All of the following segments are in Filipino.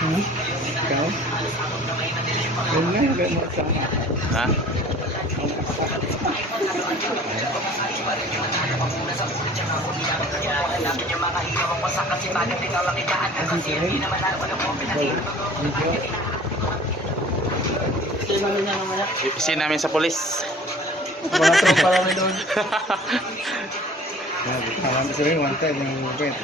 Hmm? Ikaw? Yun nga, hanggang mo sa Ha? Ipisin namin sa polis. mga tropa namin doon. Alam ko rin, one time yung movement.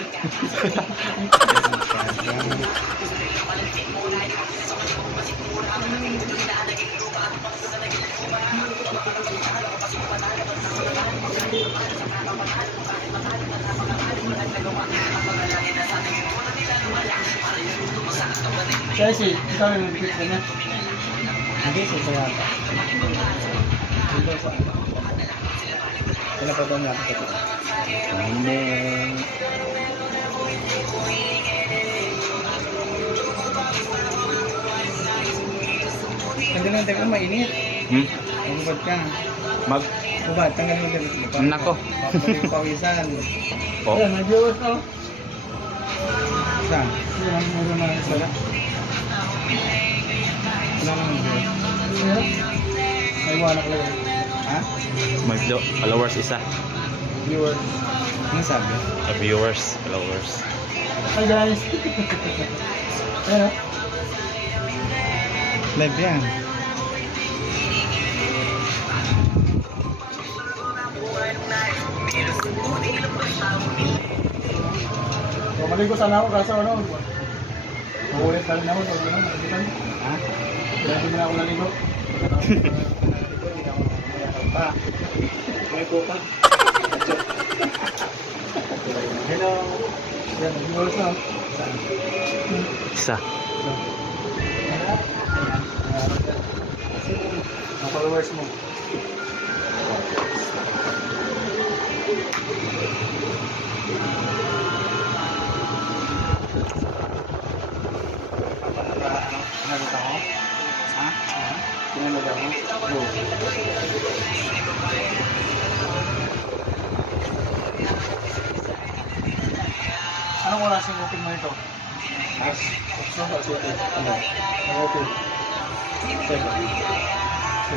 Chelsea, ikaw yung repeat ka na? Hindi, sa yata. Hindi pa. Pinapagawa niya ako ito. Amen. Hindi lang tayo mainit. Bubad ka. Bubad, tanggalin mo dito. Nako. Papalit pawisan. Oh. Ayan, nag-iwas ako. Saan? Saan? Muro na sala. Wala nang nag-iwas. May iwanak lang. Ha? May followers isa. Viewers. Ano sabi? Viewers, followers. Hi guys! Ayan o. Live yan. Maligo sana ako kaso ano? Magulit na rin ako. Ha? Hindi na ako naligo. Pa. May coca. Hello. Yan, viewers na. Isa. Ang followers mo. Pinanood ako? Ha? Pinanood ako? Oo. Anong oras yung booking mo ito? As? Saan ba? City? Ano? Okay. 7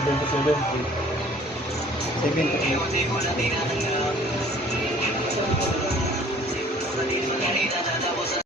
to 7. 7 to 8.